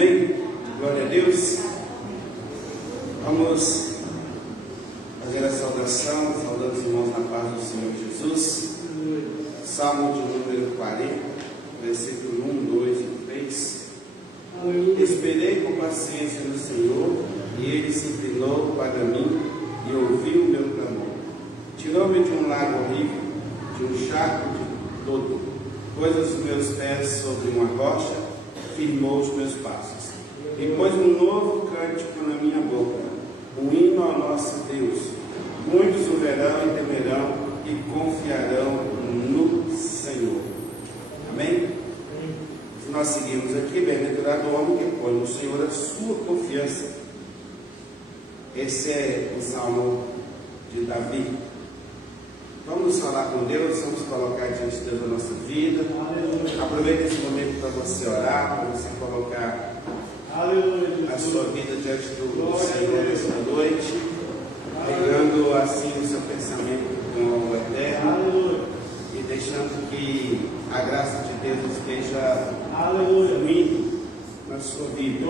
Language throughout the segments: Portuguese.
Amém? Glória a Deus. Vamos fazer a saudação, saudando os irmãos na paz do Senhor Jesus. Salmo de número 40, versículo 1, 2 e 3. Esperei com paciência no Senhor, e Ele se inclinou para mim e ouviu o meu clamor. Tirou-me de um lago horrível, de um charco de lodo, pôs os meus pés sobre uma rocha, firmou os meus passos, e pôs um novo cântico na minha boca, um hino ao nosso Deus. Muitos o verão e temerão e confiarão no Senhor. Amém? Se nós seguimos aqui, bem-aventurado o homem que põe no Senhor a sua confiança. Esse é o Salmo de Davi. Vamos falar com Deus, vamos colocar diante de Deus a nossa vida. Aproveite esse momento para você orar, para você colocar a sua vida diante do Senhor nesta noite, pegando assim o seu pensamento com o Eterno e deixando que a graça de Deus esteja fluindo na sua vida.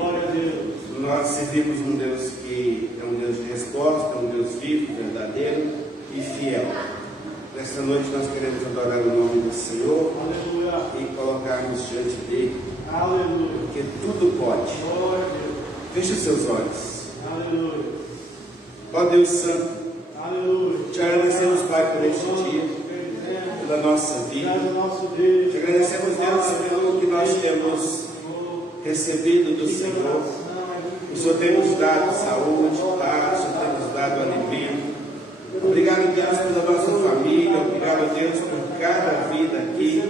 Nós servimos um Deus que é um Deus de resposta, um Deus vivo, verdadeiro e fiel. Nesta noite nós queremos adorar o nome do Senhor e colocarmos diante dele, porque tudo pode. Feche os seus olhos. Ó Deus Santo, te agradecemos, Pai, por este dia, pela nossa vida. Te agradecemos, Deus, pelo que nós temos recebido do Senhor. O Senhor tem nos dado saúde, paz, o Senhor tem nos dado alimento. Obrigado, Deus, pela nossa família. Obrigado, Deus, por cada vida aqui,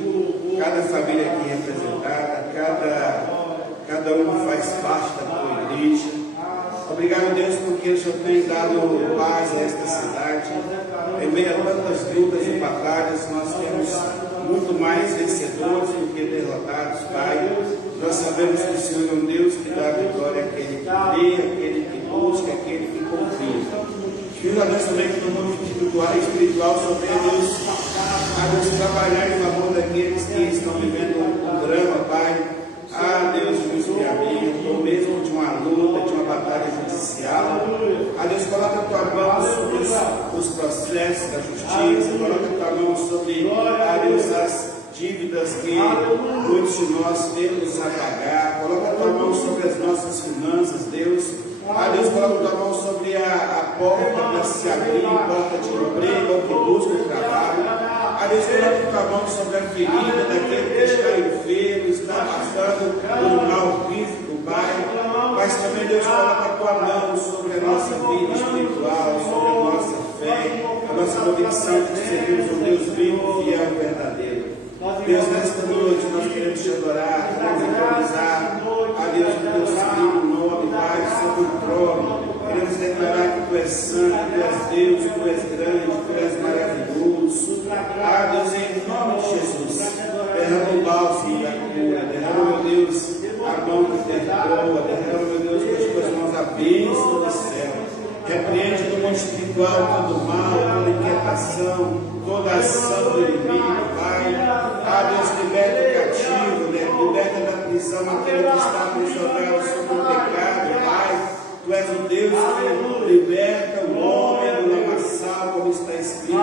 cada família aqui representada, cada um faz parte da tua igreja. Obrigado, Deus, porque o Senhor tem dado paz a esta cidade. Em meio a tantas lutas e batalhas, nós temos muito mais vencedores do que derrotados, Pai. Nós sabemos que o Senhor é um Deus que dá vitória àquele que crê, àquele que busca, àquele que confia. Deus, a Deus também que no mundo espiritual só tem Deus a nos trabalhar em favor daqueles que estão vivendo um drama, Pai. Ah, Deus, justo e amigo, ou mesmo de uma luta, de uma batalha judicial. Ah, Deus, coloca a tua mão sobre os processos da justiça, coloca a tua mão sobre, Deus, as dívidas que muitos de nós temos a pagar. Coloca a tua mão sobre as nossas finanças, Deus. Ah, Deus, coloca a tua mão sobre a porta para se abrir, porta de emprego, ou que busca o trabalho. Ah, Deus, coloca a tua mão sobre a ferida daquele que está enfermo, está passando por um mal físico, Pai. Mas também, Deus, coloca a tua mão sobre a nossa vida espiritual, sobre a nossa fé, a nossa convicção de que servimos um Deus vivo, fiel e verdadeiro. Deus, nesta noite nós queremos te adorar, queremos valorizar a Deus o teu sublime nome, Pai, sobre o trono. Queremos declarar que tu és santo, tu és Deus, tu és grande, tu és maravilhoso. Ah, Deus, em nome de Jesus, derrama o bálsamo da cura, derrama, meu Deus, a mão que perdoa, derrama, meu Deus, com as tuas mãos a bênção do céu. Repreende no mundo espiritual todo mal, toda inquietação, toda ação do inimigo, Pai. Ah, Deus, liberta o cativo, liberta da prisão aquele que está aprisionado sobre o pecado, Pai. Tu és o Deus que liberta o homem do lamaçal, como está escrito.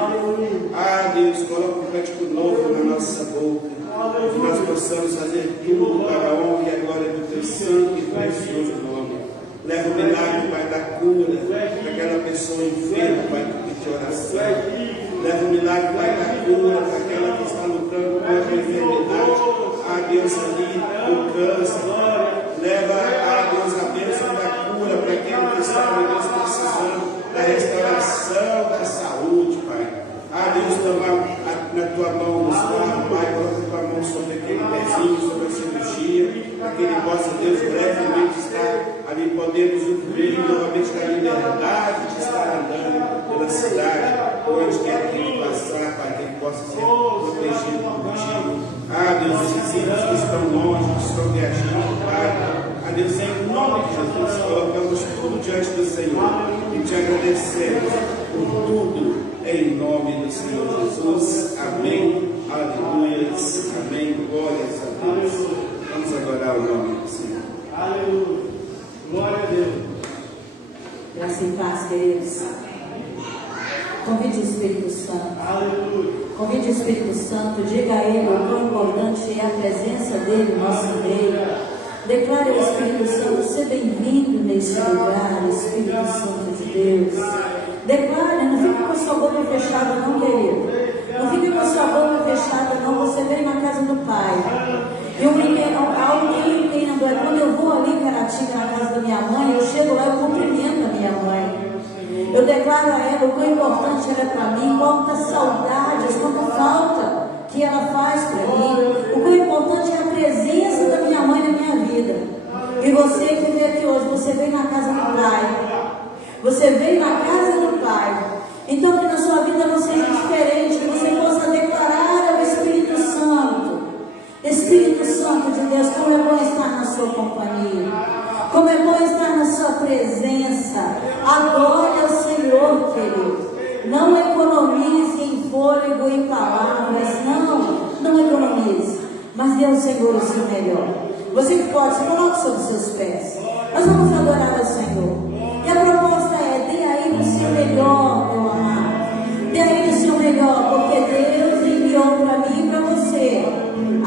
Ah, Deus, coloca um cântico novo na nossa boca, que nós possamos fazer tudo para a honra e a glória do teu santo e precioso nome. Leva o milagre, Pai, da cura para aquela pessoa enferma, Pai, que pediu oração. Leva o milagre, Pai, da cura para aquela que está lutando com a enfermidade. Ah, Deus, ali, o câncer. Leva, Deus, a bênção da cura para aquele que está, meu Deus, precisando da restauração da saúde, Pai. Ah, Deus, toma na tua mão os quadros, Pai, coloca a tua mão sobre aquele pezinho, sobre a cirurgia, para que ele possa, Deus, brevemente estar ali podendo usufruir novamente da liberdade de estar andando pela cidade, onde quer que ele passar, Pai, que ele possa ser protegido por ti. Ah, Deus, esses filhos que estão longe, que estão viajando, Pai. Ah, Deus, em nome de Jesus, colocamos tudo diante do Senhor e te agradecemos por tudo, em nome do Senhor Jesus. Amém. Aleluia. Amém. Glórias a Deus. Vamos adorar o nome do Senhor. Aleluia. Graça e paz, queridos. Convide o Espírito Santo. Convide o Espírito Santo. Diga a Ele o quão importante é a presença dele no nosso meio. Declare ao Espírito Santo: seja bem-vindo neste lugar, Espírito Santo de Deus. Declare, não fique com a sua boca fechada, não, querido. Não fique com a sua boca fechada, não. Você vem na casa do Pai. Algo que eu entendo é quando eu vou ali em Caratinga, na casa da minha mãe, eu chego lá, eu cumprimento a minha mãe. Eu declaro a ela o quão importante ela é para mim, quantas saudades, quanta falta que ela faz para mim. O quão importante é a presença da minha mãe na minha vida. E você que veio aqui hoje, você veio na casa do Pai. Você veio na casa do Pai. Então que na sua vida não seja diferente, que você possa declarar ao Espírito Santo: Espírito Santo de Deus, como é bom estar na sua companhia, como é bom estar na sua presença. Adore ao Senhor, querido. Não economize em fôlego, em palavras, não economize, mas dê ao Senhor o seu melhor. Você que pode, se coloque sobre os seus pés. Nós vamos adorar ao Senhor. E a proposta é: dê a Ele o seu melhor, meu amado. Dê a Ele o seu melhor, porque Deus enviou para mim e para você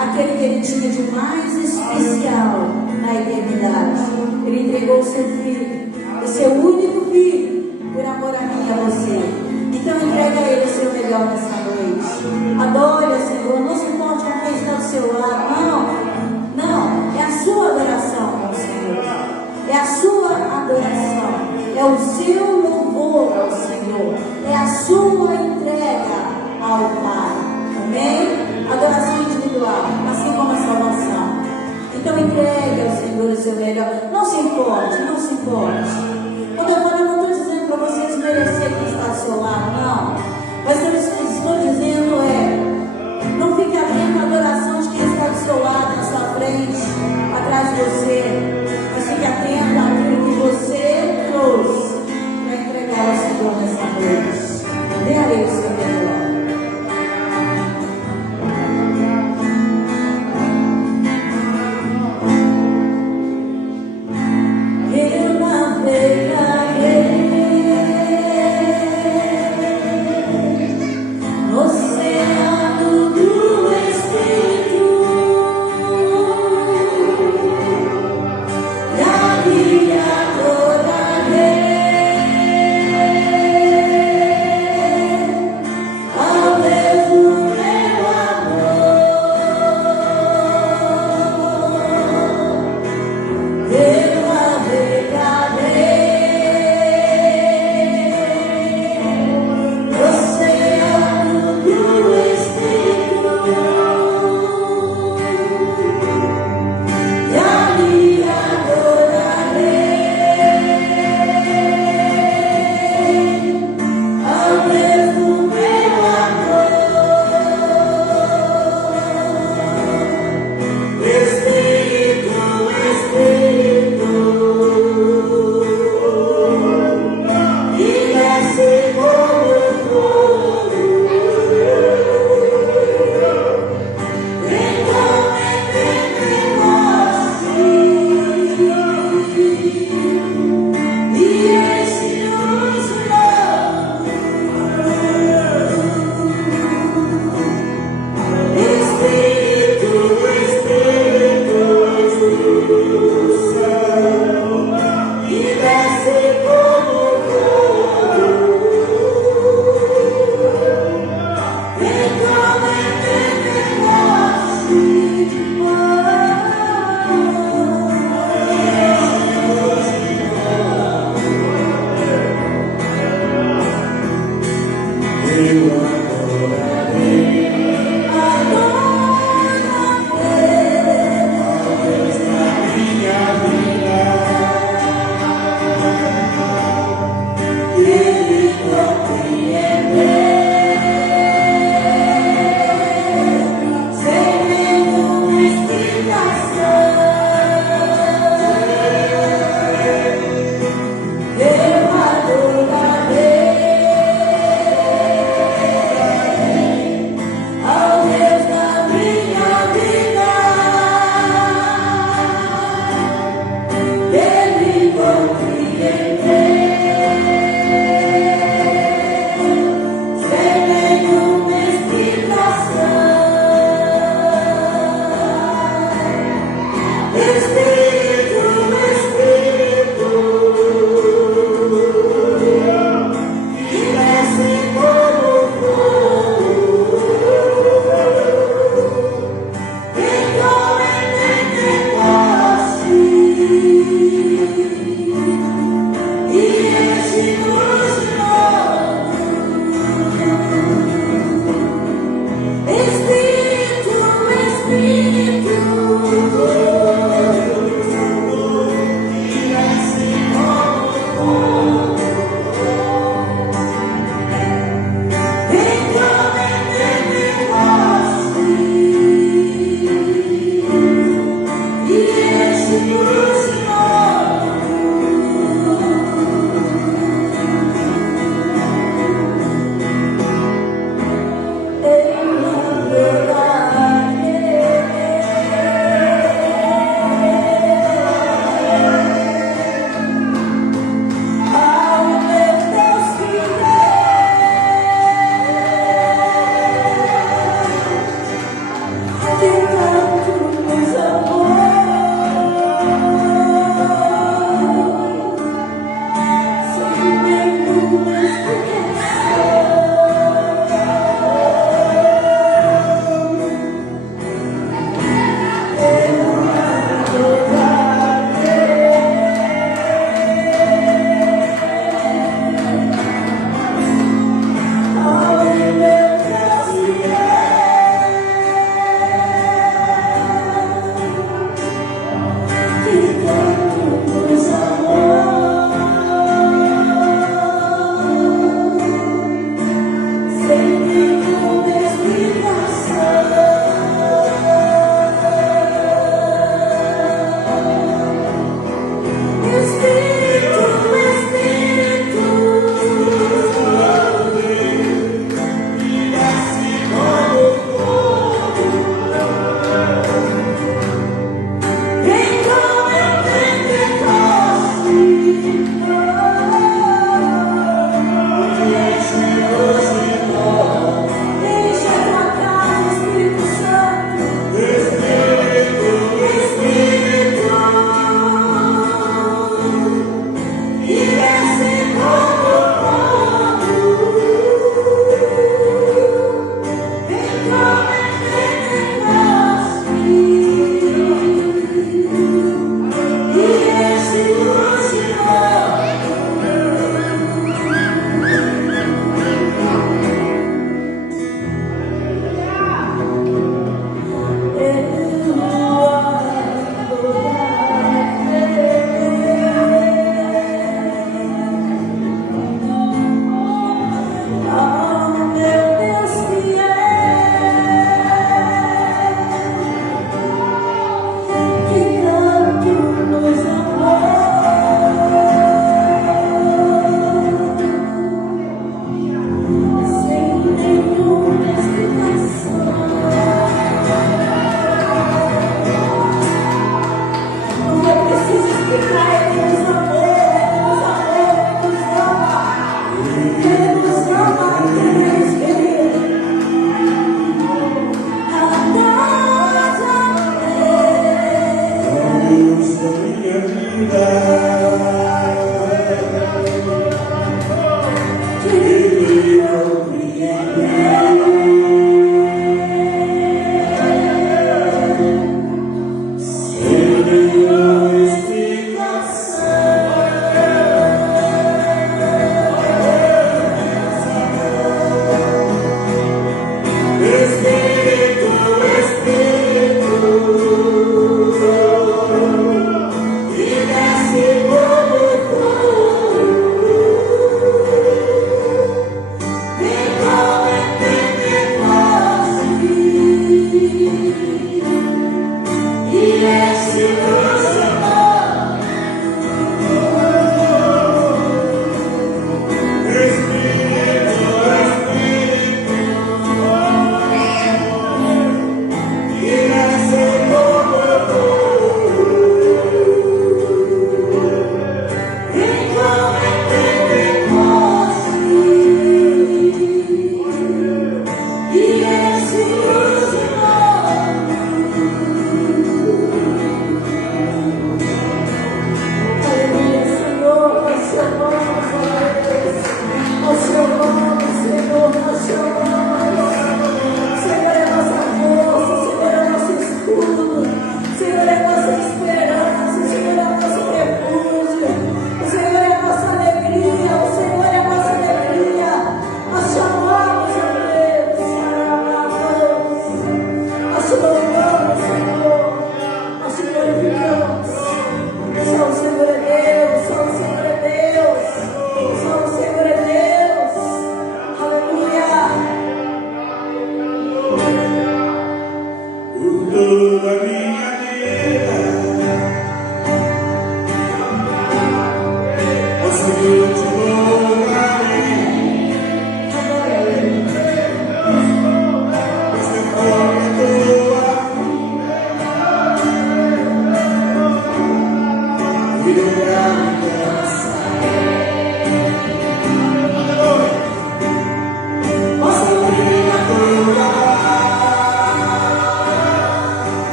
aquele que Ele tinha de mais especial na eternidade. Ele entregou o seu filho, o seu único filho, por amor a mim e a você. Então entrega a Ele o seu melhor nessa noite. Adore o Senhor, não se importe com quem está do seu lado, não, é a sua adoração ao Senhor, é a sua adoração, é o seu louvor ao Senhor, é a sua entrega ao Pai, amém? Adoração individual, assim como a salvação. Então entregue ao Senhor o seu melhor. Não se importe, não se importe. Quando eu falo, eu não estou dizendo para vocês merecer quem está ao seu lado, não. Mas o que eu estou dizendo é: não fique atento à adoração de quem está do seu lado, na sua frente, atrás de você. Mas fique atento àquilo que você trouxe para entregar ao Senhor nessa noite. Dê a Ele o seu melhor. Oceano.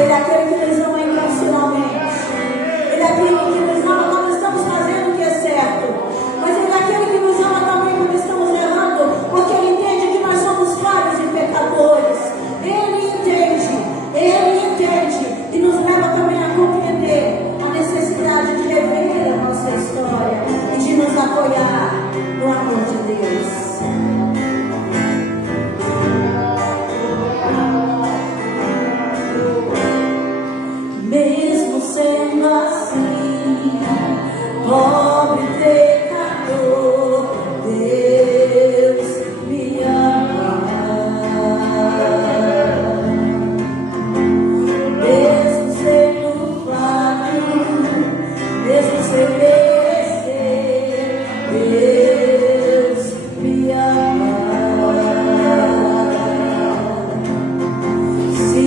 Ele é aquele que nos ama incondicionalmente. Ele é aquele que nos ama quando estamos fazendo o que é certo. Mas Ele é aquele que nos ama também quando estamos errando, porque Ele entende que nós somos falhos e pecadores. Ele entende e nos leva também a compreender a necessidade de rever a nossa história e de nos apoiar no amor de Deus. Mesmo sendo assim, pobre pecador, Deus me ama. Mesmo sendo falho, mesmo sem merecer, Deus me ama. Se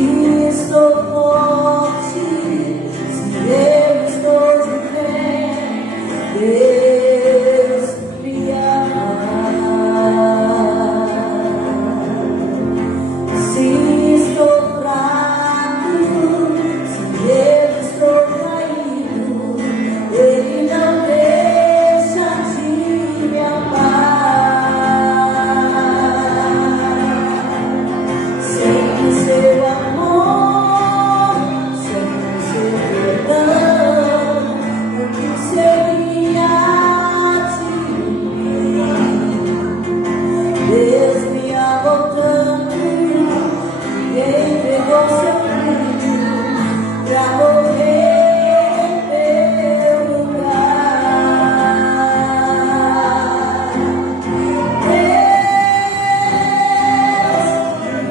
estou forte, se eu estou de pé, Deus me ama. Se estou fraco, se eu estou caído, Ele não deixa de me amar. Sem seu amor, sem seu perdão, o que seria de mim? Deus me amou tanto e entregou seu filho pra morrer em meu lugar. Deus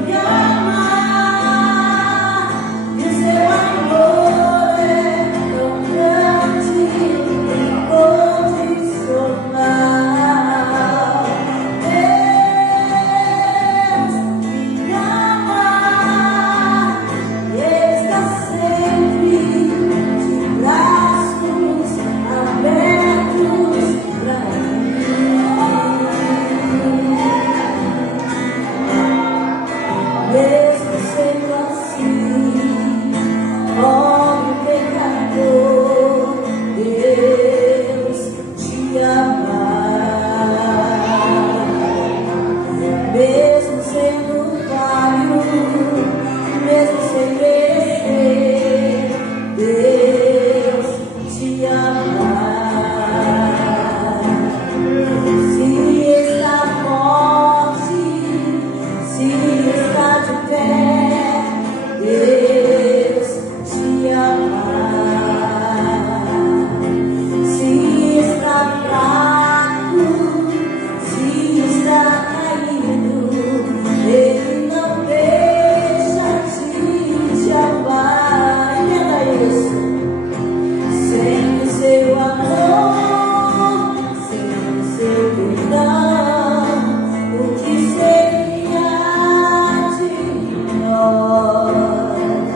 me ama e o seu amor é tão grande e incondicional. Deus me ama e Ele está sempre de braços abertos pra mim. Mesmo sendo assim, pobre pecador, Deus te ama. Mesmo sendo falho, mesmo sem merecer, Deus te ama. Se está forte, se está de pé, Deus te ama. Se está fraco, se está caído, Ele não deixa de te amar. Entenda isso. Sem o seu amor, sem o seu perdão, o que seria de nós?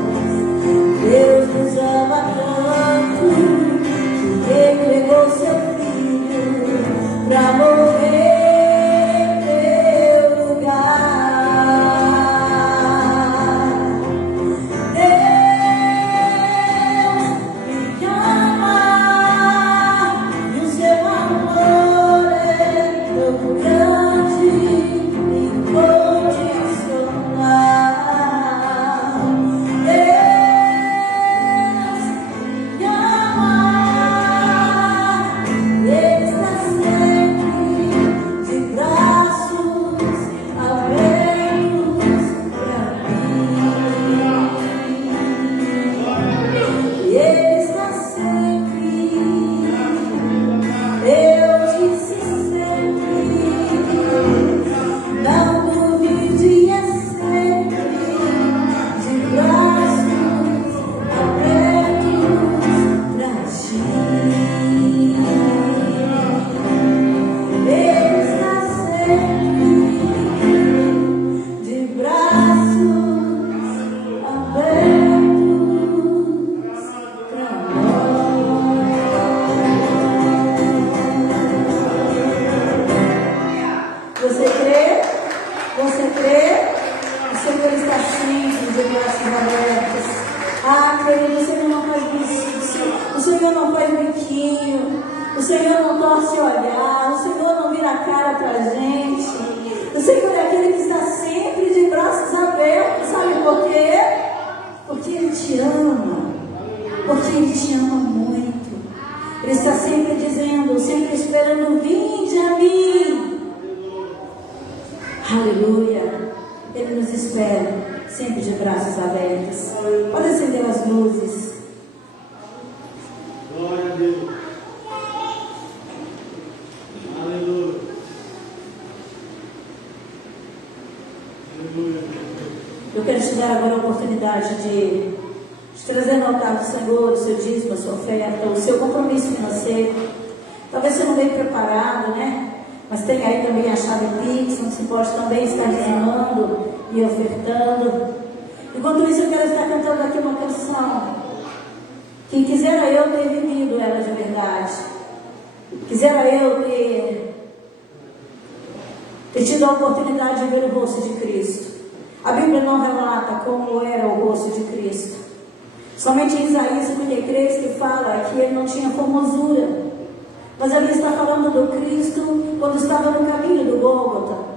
O Senhor não torce o olhar, o Senhor não vira a cara para a gente. O Senhor é aquele que está sempre de braços abertos, sabe por quê? Porque Ele te ama, porque Ele te ama muito. Ele está sempre dizendo, sempre esperando, vinde a mim. Aleluia. Ele nos espera, sempre de braços abertos. Pode acender as luzes. Glória a Deus. Aleluia. Aleluia. Eu quero te dar agora a oportunidade de trazer no altar do Senhor o seu dízimo, a sua oferta, o seu compromisso financeiro. Talvez você não veio preparado, né? Mas tem aí também a chave Pix, onde você pode também estar dizimando e ofertando. Enquanto isso, eu quero estar cantando aqui uma canção. Quem quisera eu ter vivido ela de verdade. Quisera eu ter tido a oportunidade de ver o rosto de Cristo. A Bíblia não relata como era o rosto de Cristo. Somente em Isaías 53 que fala que ele não tinha formosura. Mas ali está falando do Cristo quando estava no caminho do Gólgota.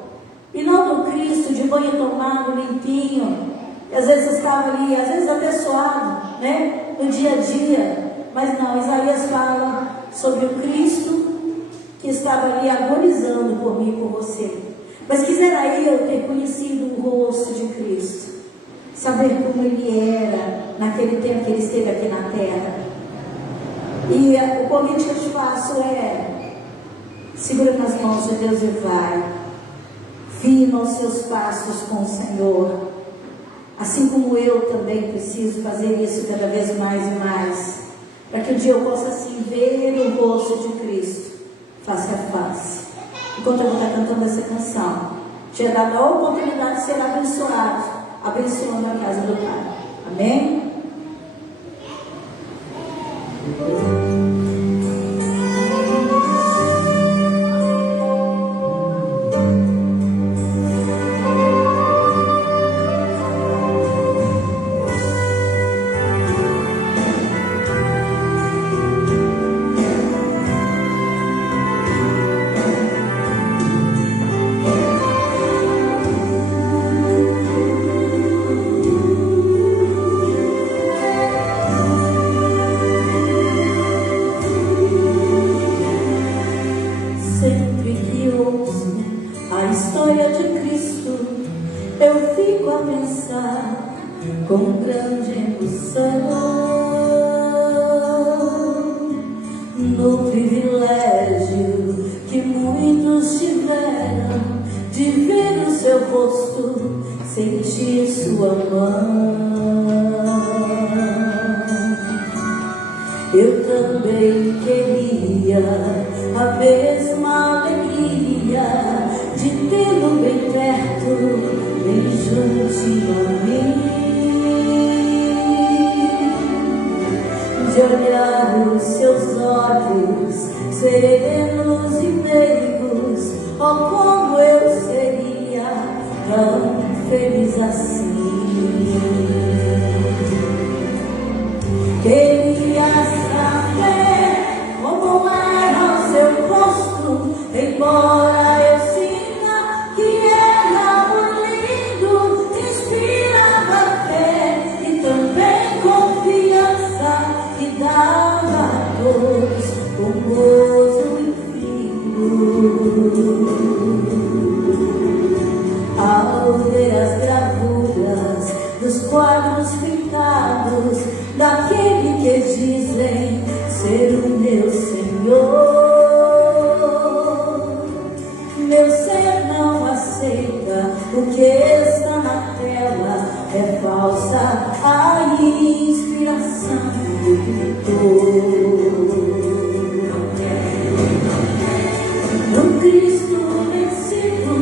E não do Cristo de banho tomado, limpinho. E às vezes estava ali, às vezes até suado, né? No dia a dia. Mas não, Isaías fala sobre o Cristo que estava ali agonizando por mim e por você. Mas quisera eu ter conhecido o rosto de Cristo. Saber como Ele era naquele tempo que Ele esteve aqui na terra. E o convite que eu te faço é: segura nas mãos de Deus e vai. Firma os seus passos com o Senhor. Assim como eu também preciso fazer isso cada vez mais e mais. Para que um dia eu possa assim ver o rosto de Cristo face a face. Enquanto eu vou estar cantando essa canção, te é dado a oportunidade de ser abençoado, abençoando a casa do Pai. Amém? Com grande emoção no privilégio que muitos tiveram de ver o seu rosto, sentir sua mão. Eu também queria a mesma alegria de tê-lo bem perto, bem juntinho a mim. De olhar os seus olhos serenos e meigos, oh, como eu seria tão feliz assim. Queria saber como era o seu rosto, embora eu sinta que era muito lindo, inspirava fé e também confiança, e dava a todos um gozo infinito. Ao ver as gravuras dos quadros pintados daquele que dizem ser o meu Senhor, meu ser não aceita o que está na tela, é falsa a inspiração do pintor. No Cristo vencido,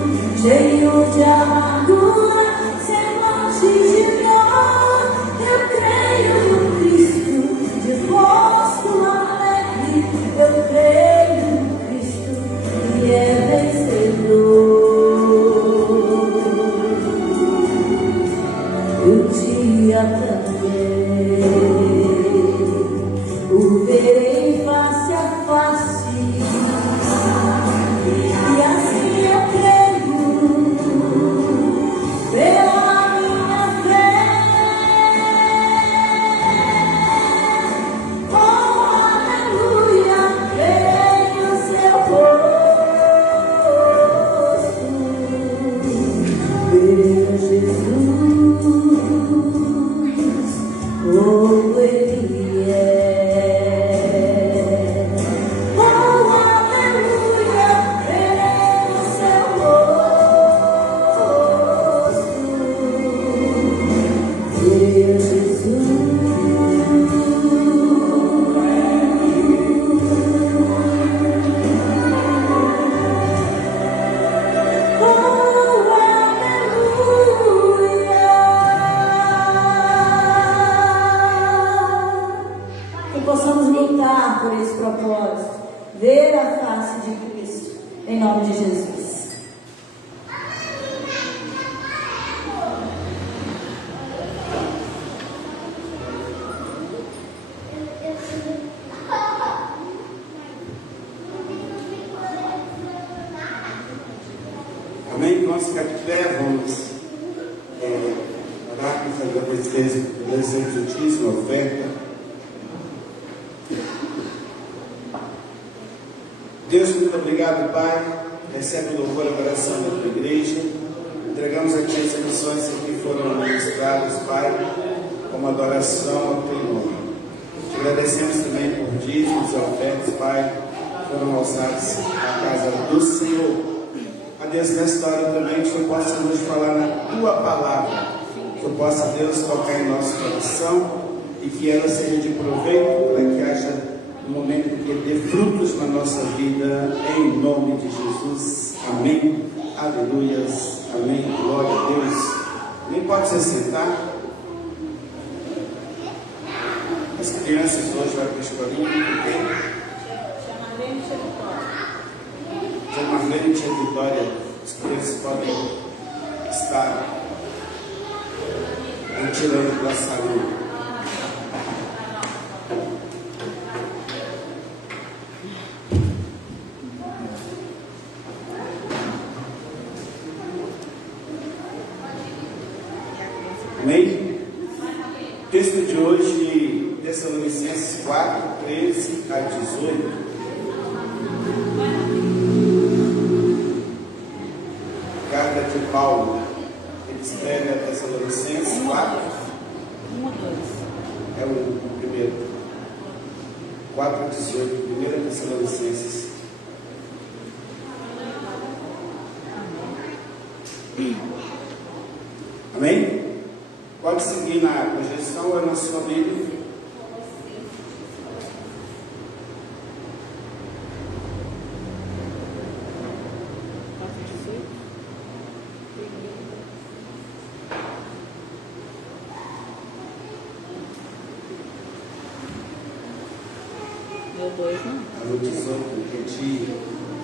cheio de amargura, semblante de dor, eu creio no Cristo de rosto alegre, eu creio no Cristo que é vencedor. O dia também o verei face a face, possamos lutar por esse propósito, ver a face de Cristo, em nome de Jesus. Amém? Nós ficar de pé, vamos orar para fazer a executíssima oferta. Deus, muito obrigado, Pai. Recebe o louvor e a adoração da tua igreja. Entregamos a ti as missões que foram ministradas, Pai, como adoração ao teu nome. Te agradecemos também por dízimos e ofertas, Pai, foram alçados à casa do Senhor. A Deus, nesta hora também, que o Senhor possa nos falar na tua palavra, que o Senhor possa, Deus, tocar em nosso coração e que ela seja de proveito para que haja um momento que dê frutos na nossa vida, em nome de Jesus. Amém. Aleluias. Amém. Glória a Deus. Nem pode se sentar. As crianças hoje vão para a escolinha. Tia Marlene e Tia Vitória, as crianças podem estar ventilando para a sala. Amém? O texto de hoje, Tessalonicenses 4, 13 a 18. Carta de Paulo, ele escreve a Tessalonicenses 4. 1 ou 2? É o primeiro. 4 a 18, 1 Tessalonicenses. Amém? Pode seguir na projeção ou na sua Bíblia. Meu 2 não. Falou 18, de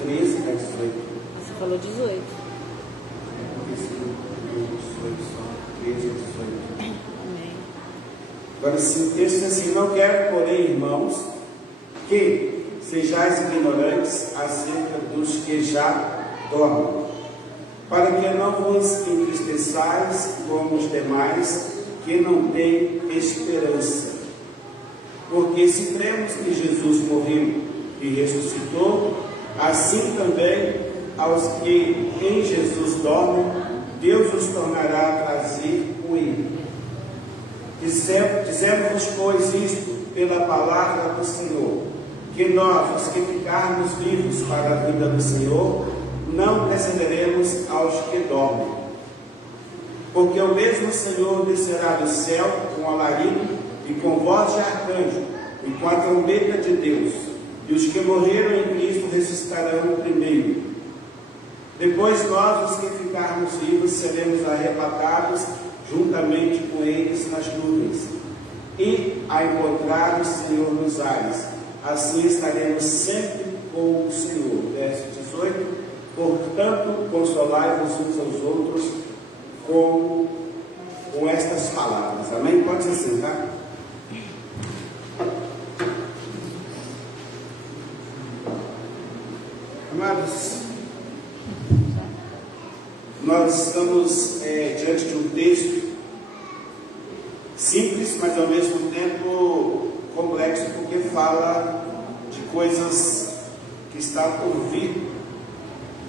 13 a 18. Você falou 18. Esse 18 só, 13 a 18. Amém. Agora, se o texto diz assim: não quero, porém, irmãos, que sejais ignorantes acerca dos que já dormem, para que não vos entristeçais como os demais que não têm esperança. Porque se cremos que Jesus morreu e ressuscitou, assim também aos que em Jesus dormem, Deus os tornará a trazer com ele. Dizemos-vos, pois, isto pela palavra do Senhor, que nós, os que ficarmos vivos para a vida do Senhor, não precederemos aos que dormem. Porque o mesmo Senhor descerá do céu com alarido e com voz de arcanjo, e com a trombeta de Deus, e os que morreram em Cristo ressuscitarão primeiro. Depois nós, os que ficarmos vivos, seremos arrebatados juntamente com eles nas nuvens, e a encontrar o Senhor nos ares. Assim estaremos sempre com o Senhor. Verso 18. Portanto, consolai-vos uns aos outros com estas palavras. Amém? Pode se sentar. Amados, nós estamos diante de um texto simples, mas ao mesmo tempo complexo, porque fala de coisas que estão por vir.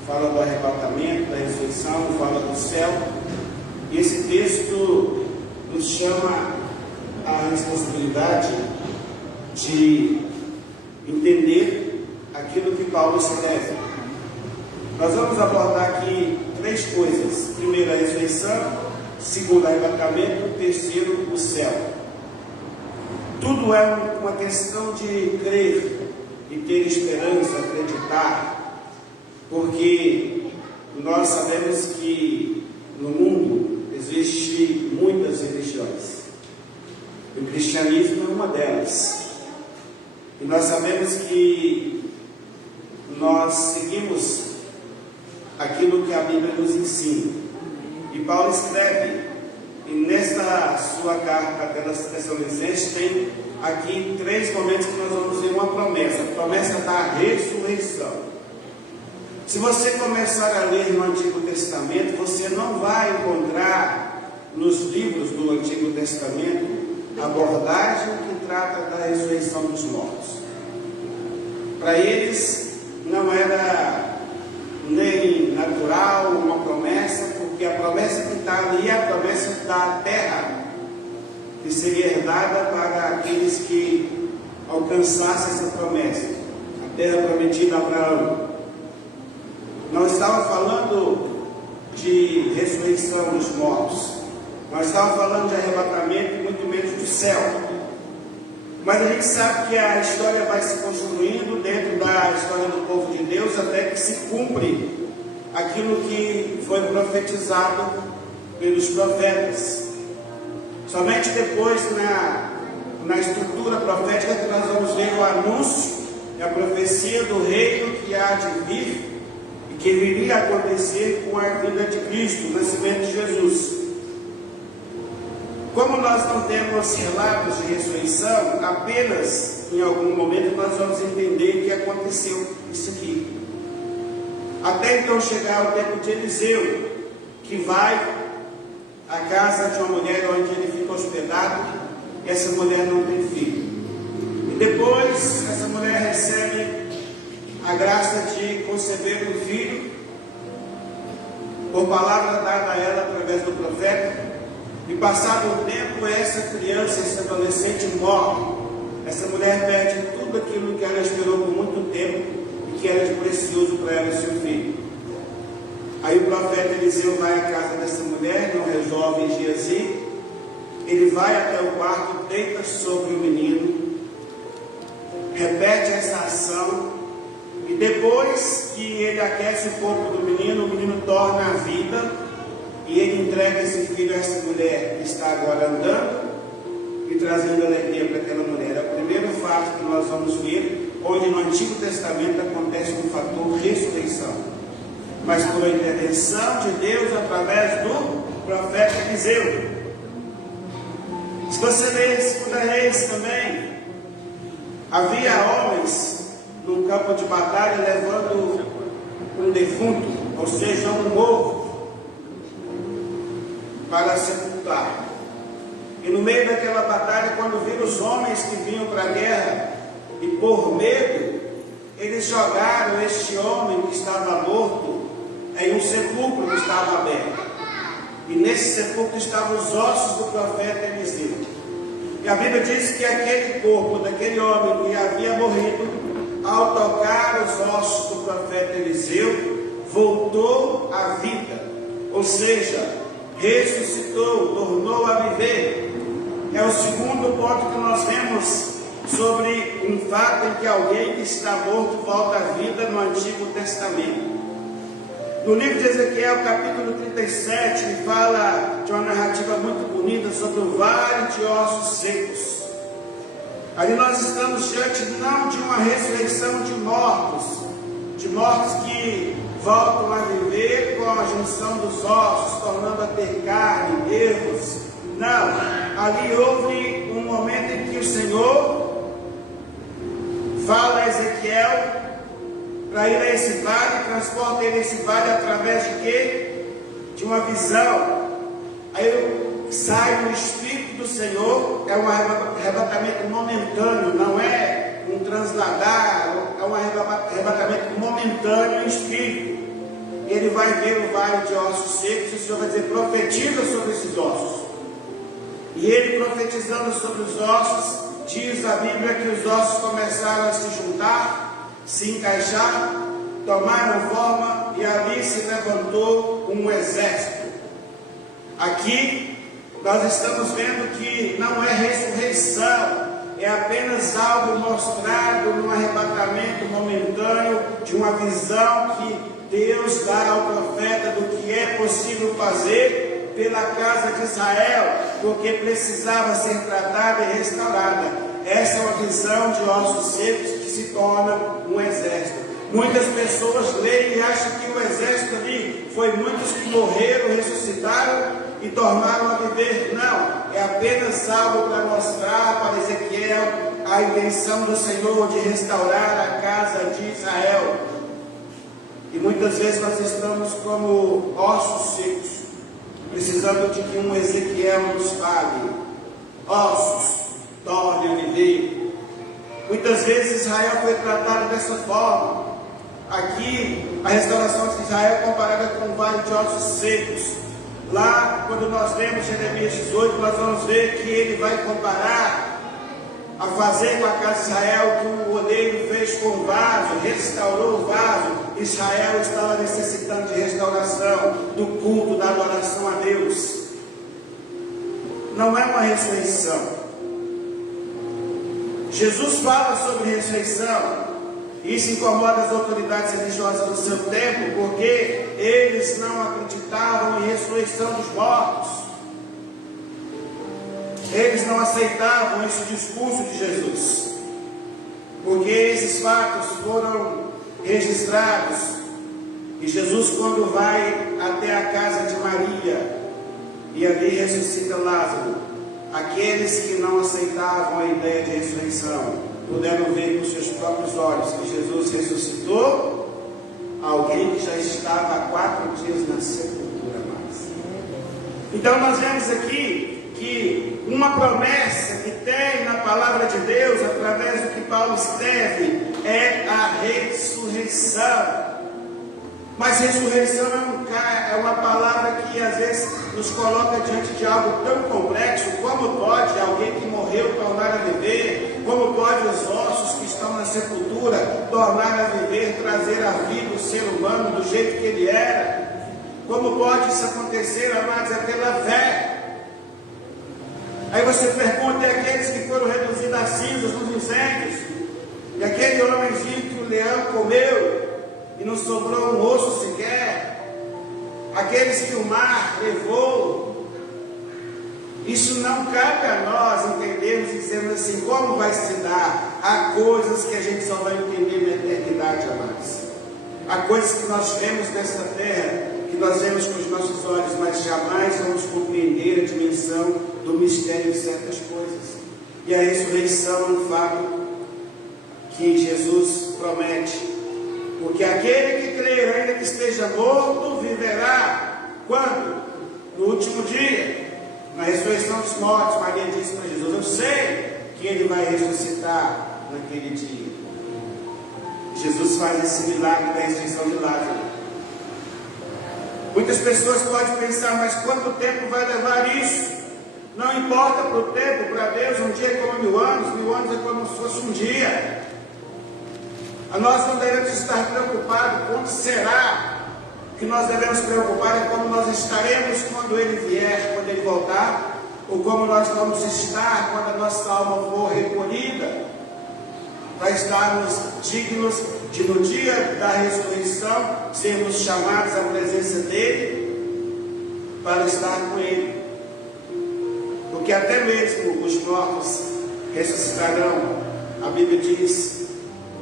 Fala do arrebatamento, da ressurreição, fala do céu. E esse texto nos chama a responsabilidade de entender aquilo que Paulo escreve. Nós vamos abordar aqui 3 coisas: primeiro, a ressurreição; segundo, o arrebatamento; terceiro, o céu. Tudo é uma questão de crer e ter esperança, acreditar, porque nós sabemos que no mundo existem muitas religiões. O cristianismo é uma delas. E nós sabemos que nós seguimos aquilo que a Bíblia nos ensina. E Paulo escreve, e nesta sua carta pelas Tessalonicenses tem aqui 3 momentos que nós vamos ver uma promessa, a promessa da ressurreição. Se você começar a ler no Antigo Testamento, você não vai encontrar nos livros do Antigo Testamento abordagem que trata da ressurreição dos mortos. Para eles não era nem natural uma promessa, porque a promessa que está ali é a promessa da terra, que seria herdada para aqueles que alcançassem essa promessa, a terra prometida a Abraão. Não estava falando de ressurreição dos mortos, não estava falando de arrebatamento, muito menos do céu. Mas a gente sabe que a história vai se construindo dentro da história do povo de Deus até que se cumpre aquilo que foi profetizado pelos profetas. Somente depois, na estrutura profética, que nós vamos ver o anúncio e a profecia do reino que há de vir e que viria a acontecer com a vinda de Cristo, o nascimento de Jesus. Como nós não temos relatos de ressurreição, apenas em algum momento nós vamos entender que aconteceu isso aqui. Até então chegar o tempo de Eliseu, que vai à casa de uma mulher onde ele fica hospedado, e essa mulher não tem filho. E depois essa mulher recebe a graça de conceber um filho, por palavra dada a ela através do profeta. E passado um tempo, essa criança, esse adolescente morre. Essa mulher perde tudo aquilo que ela esperou por muito tempo e que era precioso para ela e seu filho. Aí o profeta Eliseu vai à casa dessa mulher, não resolve em dias ir. Ele vai até o quarto, deita sobre o menino, repete essa ação, e depois que ele aquece o corpo do menino, o menino torna a vida. E ele entrega esse filho a essa mulher que está agora andando e trazendo alegria para aquela mulher. É o primeiro fato que nós vamos ver, onde no Antigo Testamento acontece um fator ressurreição. Mas por intervenção de Deus através do profeta Eliseu. Se você ler 2 Reis também, havia homens num campo de batalha levando um defunto, ou seja, um morto, para sepultar. E no meio daquela batalha, quando viram os homens que vinham para a guerra, e por medo, eles jogaram este homem que estava morto em um sepulcro que estava aberto. E nesse sepulcro estavam os ossos do profeta Eliseu. E a Bíblia diz que aquele corpo daquele homem que havia morrido, ao tocar os ossos do profeta Eliseu, voltou à vida. Ou seja, ressuscitou, tornou a viver. É o segundo ponto que nós vemos sobre um fato em que alguém que está morto volta à vida no Antigo Testamento. No livro de Ezequiel, capítulo 37, ele fala de uma narrativa muito bonita sobre o vale de ossos secos. Ali nós estamos diante não de uma ressurreição de mortos que voltam a viver com a junção dos ossos, tornando a ter carne, nervos. Não, ali houve um momento em que o Senhor fala a Ezequiel para ir a esse vale, transporta ele a esse vale através de quê? De uma visão. Aí sai no Espírito do Senhor, é um arrebatamento momentâneo, não é um transladar, é um arrebatamento momentâneo em Espírito. Ele vai ver o vale de ossos secos, e o Senhor vai dizer, profetiza sobre esses ossos. E ele profetizando sobre os ossos, diz a Bíblia que os ossos começaram a se juntar, se encaixar, tomaram forma e ali se levantou um exército. Aqui nós estamos vendo que não é ressurreição, é apenas algo mostrado num arrebatamento momentâneo de uma visão que Deus dá ao profeta do que é possível fazer pela casa de Israel, porque precisava ser tratada e restaurada. essa é uma visão de ossos secos que se torna um exército. Muitas pessoas leem e acham que o exército ali foi muitos que morreram, ressuscitaram e tornaram a viver. Não, é apenas algo para mostrar para Ezequiel a intenção do Senhor de restaurar a casa de Israel. E muitas vezes nós estamos como ossos secos, precisando de que um Ezequiel nos fale: ossos, torne a viver. Muitas vezes Israel foi tratado dessa forma. Aqui, a restauração de Israel é comparada com um vale de ossos secos. Lá, quando nós lemos Jeremias 18, nós vamos ver que ele vai comparar a fazer com a casa de Israel que o oleiro fez com o vaso, restaurou o vaso. Israel estava necessitando de restauração, do culto, da adoração a Deus. Não é uma ressurreição. Jesus fala sobre ressurreição. Isso incomoda as autoridades religiosas do seu tempo, porque eles não acreditavam em ressurreição dos mortos. Eles não aceitavam esse discurso de Jesus, porque esses fatos foram registrados. E Jesus, quando vai até a casa de Maria e ali ressuscita Lázaro, aqueles que não aceitavam a ideia de ressurreição puderam ver com seus próprios olhos que Jesus ressuscitou alguém que já estava há 4 dias na sepultura mais. Então nós vemos aqui que uma promessa que tem na palavra de Deus, através do que Paulo escreve, é a ressurreição. Mas ressurreição é uma palavra que às vezes nos coloca diante de algo tão complexo. Como pode alguém que morreu tornar a viver? Como pode os ossos que estão na sepultura tornar a viver, trazer à vida o ser humano do jeito que ele era? Como pode isso acontecer, amados? É pela fé. Aí você pergunta: e aqueles que foram reduzidos a cinzas nos incêndios? E aquele homenzinho que o leão comeu e não sobrou um osso sequer? Aqueles que o mar levou? Isso não cabe a nós entendermos e dizermos assim: como vai se dar? Há coisas que a gente só vai entender na eternidade, amados. Há coisas que nós vemos nesta terra, que nós vemos com os nossos olhos, mas jamais vamos compreender a dimensão do mistério de certas coisas. E a ressurreição é um fato que Jesus promete. Porque aquele que crer, ainda que esteja morto, viverá. Quando? No último dia, na ressurreição dos mortos. Maria disse para Jesus: eu sei que ele vai ressuscitar naquele dia. Jesus faz esse milagre da ressurreição de Lázaro. Muitas pessoas podem pensar: mas quanto tempo vai levar isso? Não importa para o tempo, para Deus, um dia é como 1000 anos, 1000 anos é como se fosse um dia. Nós não devemos estar preocupados quando será. O que nós devemos preocupar é como nós estaremos quando ele vier, quando ele voltar, ou como nós vamos estar quando a nossa alma for recolhida, para estarmos dignos de, no dia da ressurreição, sermos chamados à presença dele, para estar com ele. Porque até mesmo os mortos ressuscitarão. A Bíblia diz: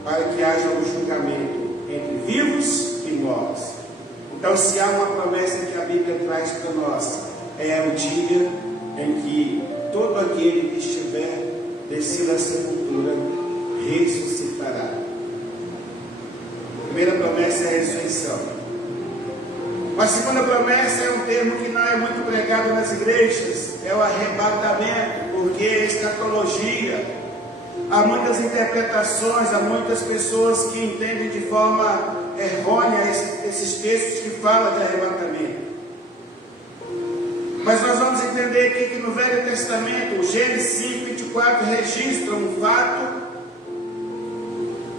para que haja um julgamento entre vivos e mortos. Então, se há uma promessa que a Bíblia traz para nós, é o dia em que todo aquele que estiver descido à sepultura ressuscitará. A primeira promessa é a ressurreição. A segunda promessa é um termo que não é muito pregado nas igrejas, é o arrebatamento, porque é escatologia. Há muitas interpretações, há muitas pessoas que entendem de forma errônea esses textos que falam de arrebatamento. Mas nós vamos entender aqui que no Velho Testamento, Gênesis 5, 24, registra um fato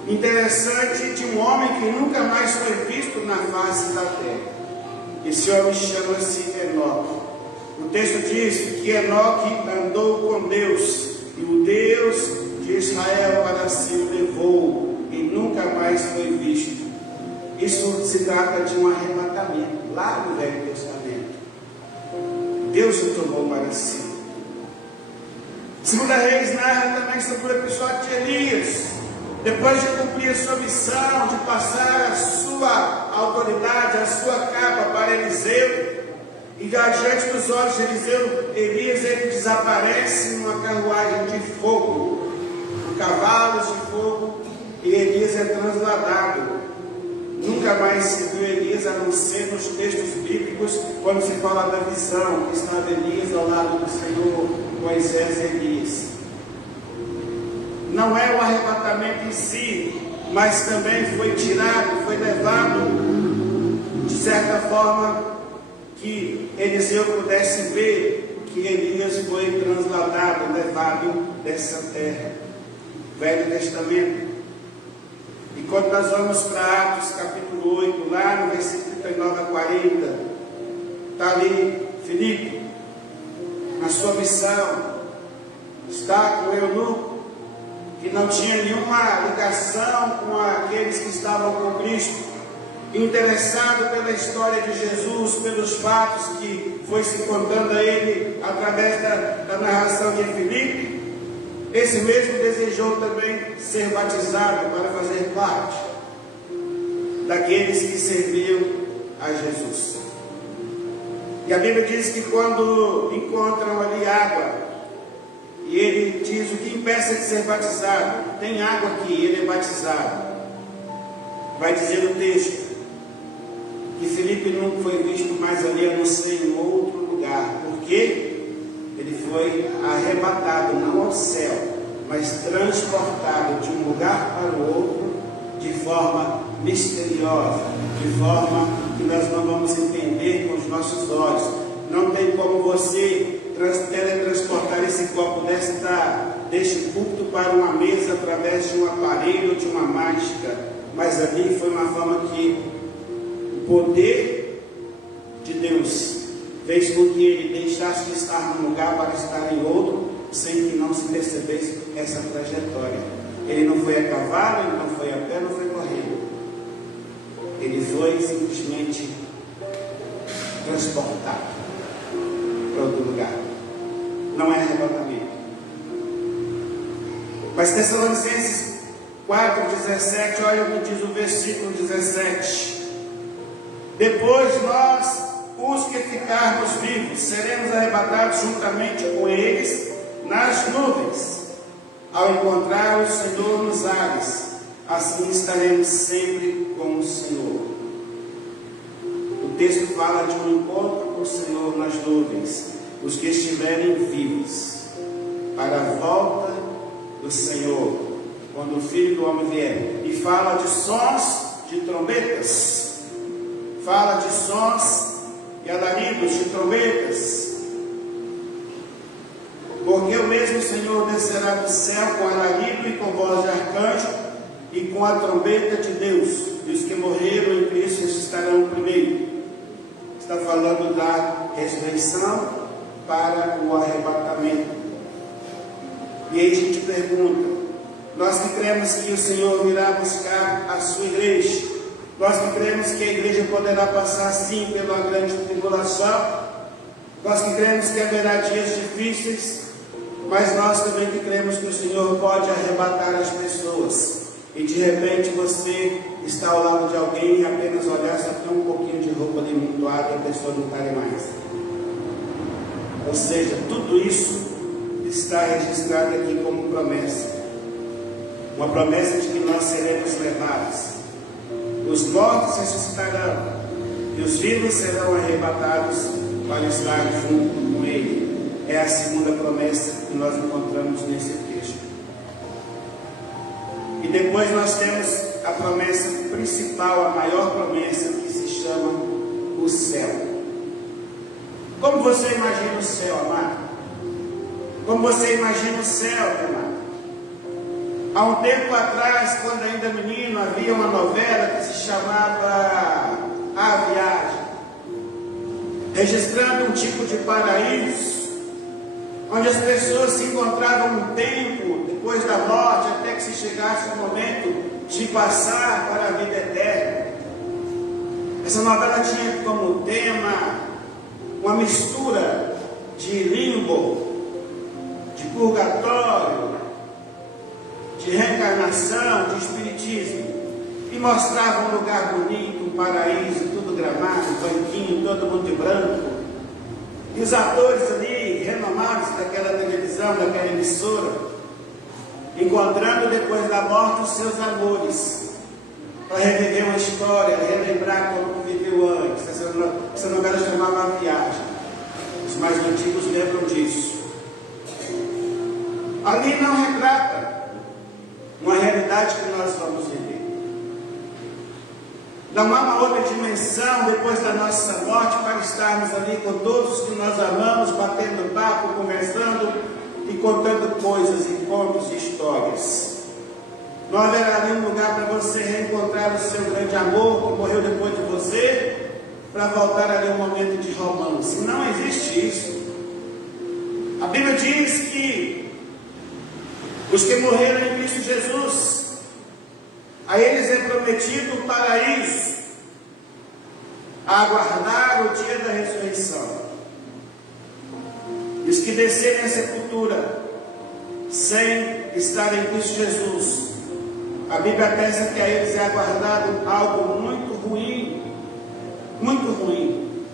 interessante de um homem que nunca mais foi visto na face da terra. Esse homem chama-se Enoque. O texto diz que Enoque andou com Deus, e o Deus de Israel para si o levou, e nunca mais foi visto. Isso se trata de um arrebatamento, lá no Velho Testamento. Deus o tomou para si. Segunda Reis narra também sobre o episódio de Elias. Depois de cumprir a sua missão, de passar a sua autoridade, a sua capa para Eliseu, e diante dos olhos de Eliseu, Elias ele desaparece numa carruagem de fogo, com cavalos de fogo, e Elias é transladado. Nunca mais se viu Elias, a não ser nos textos bíblicos, quando se fala da visão, que estava Elias ao lado do Senhor, Moisés e Elias. Não é o arrebatamento em si, mas também foi tirado, foi levado, de certa forma, que Eliseu pudesse ver que Elias foi transladado, levado dessa terra. Velho Testamento. E quando nós vamos para Atos capítulo 8, lá no versículo 39 a 40, está ali Filipe, na sua missão, está com o eunuco, que não tinha nenhuma ligação com aqueles que estavam com Cristo, interessado pela história de Jesus, pelos fatos que foi se contando a ele através da narração de Filipe. Esse mesmo desejou também ser batizado para fazer parte daqueles que serviam a Jesus. E a Bíblia diz que quando encontram ali água, e ele diz: o que impeça de ser batizado? Tem água aqui, ele é batizado. Vai dizer o texto que Filipe não foi visto mais ali, a não ser em outro lugar. Por quê? Ele foi arrebatado, não ao céu, mas transportado de um lugar para o outro, de forma misteriosa, de forma que nós não vamos entender com os nossos olhos. Não tem como você teletransportar esse copo deste púlpito para uma mesa através de um aparelho, de uma mágica. Mas ali foi uma forma que o poder de Deus fez com que ele deixasse de estar num lugar para estar em outro, sem que não se percebesse essa trajetória. Ele não foi a cavalo, ele não foi a pé, não foi correndo. Ele foi simplesmente transportado para outro lugar. Não é arrebatamento. Mas Tessalonicenses 4,17, olha o que diz o versículo 17. Depois nós, os que ficarmos vivos, seremos arrebatados juntamente com eles nas nuvens, ao encontrar o Senhor nos ares. Assim estaremos sempre com o Senhor. O texto fala de um encontro com o Senhor nas nuvens. Os que estiverem vivos para a volta do Senhor, quando o Filho do Homem vier. E fala de sons de trombetas, fala de sons e alaridos de trombetas, porque o mesmo Senhor descerá do céu com alarido e com voz de arcanjo e com a trombeta de Deus, e os que morreram em Cristo ressuscitarão primeiro. Está falando da ressurreição para o arrebatamento. E aí a gente pergunta: nós que cremos que o Senhor virá buscar a sua igreja, nós que cremos que a igreja poderá passar sim pela grande tribulação, nós que cremos que haverá dias difíceis, mas nós também que cremos que o Senhor pode arrebatar as pessoas, e de repente você está ao lado de alguém e apenas olhar, só tem um pouquinho de roupa amontoada e a pessoa não está ali mais. Ou seja, tudo isso está registrado aqui como promessa. Uma promessa de que nós seremos levados. Os mortos ressuscitarão e os vivos serão arrebatados para estar junto com Ele. É a segunda promessa que nós encontramos nesse texto. E depois nós temos a promessa principal, a maior promessa, que se chama o céu. Como você imagina o céu, amado? Como você imagina o céu, amado? Há um tempo atrás, quando ainda menino, havia uma novela que se chamava A Viagem, registrando um tipo de paraíso, onde as pessoas se encontravam um tempo depois da morte, até que se chegasse o momento de passar para a vida eterna. Essa novela tinha como tema uma mistura de limbo, de purgatório, de reencarnação, de espiritismo, e mostrava um lugar bonito, um paraíso, tudo gramado, banquinho, todo mundo de branco. E os atores ali, renomados daquela televisão, daquela emissora, encontrando depois da morte os seus amores, para reviver uma história, relembrar como viveu antes. Essa novela chamava A Viagem. Os mais antigos lembram disso. Ali não retrata uma realidade que nós vamos viver. Não há uma outra dimensão depois da nossa morte para estarmos ali com todos que nós amamos, batendo papo, conversando e contando coisas, encontros e histórias. Não haverá ali um lugar para você reencontrar o seu grande amor que morreu depois de você, para voltar ali um momento de romance. Não existe isso. A Bíblia diz que os que morreram em Cristo Jesus, a eles é prometido o paraíso, a aguardar o dia da ressurreição. E os que descerem à sepultura sem estar em Cristo Jesus, a Bíblia atesta que a eles é aguardado algo muito ruim, muito ruim.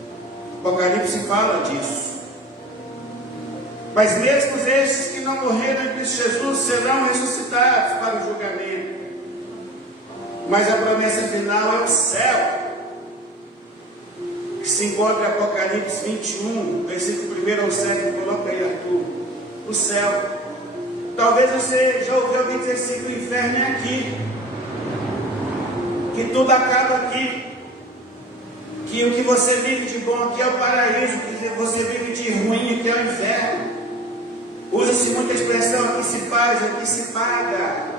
O Apocalipse fala disso. Mas mesmo estes que não morreram em Cristo Jesus serão ressuscitados para o julgamento. Mas a promessa final é o céu, que se encontra em Apocalipse 21, versículo 1 ao 7, coloca aí, Arthur. O céu. Talvez você já ouviu alguém dizer assim, que o inferno é aqui, que tudo acaba aqui, que o que você vive de bom aqui é o paraíso, que você vive de ruim aqui é o inferno. Usa-se muita expressão, aqui se faz, aqui se paga.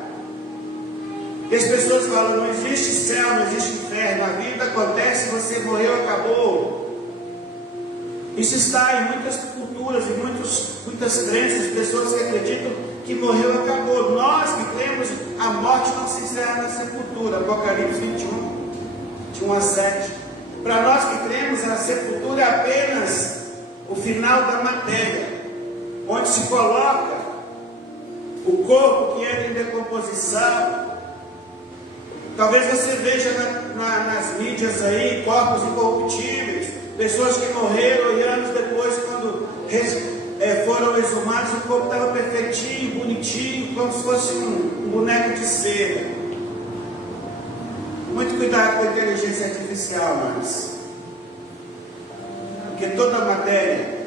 E as pessoas falam, não existe céu, não existe inferno, a vida acontece, você morreu, acabou. Isso está em muitas culturas, em muitas crenças, pessoas que acreditam que morreu, acabou. Nós que cremos, a morte não se encerra na sepultura. Apocalipse 21, de 1 a 7. Para nós que cremos, a sepultura é apenas o final da matéria, onde se coloca o corpo que entra em decomposição. Talvez você veja nas mídias aí, corpos incorruptíveis, pessoas que morreram e anos depois, quando foram exumados, o corpo estava perfeitinho, bonitinho, como se fosse um boneco de cera. Muito cuidado com a inteligência artificial, mas porque toda a matéria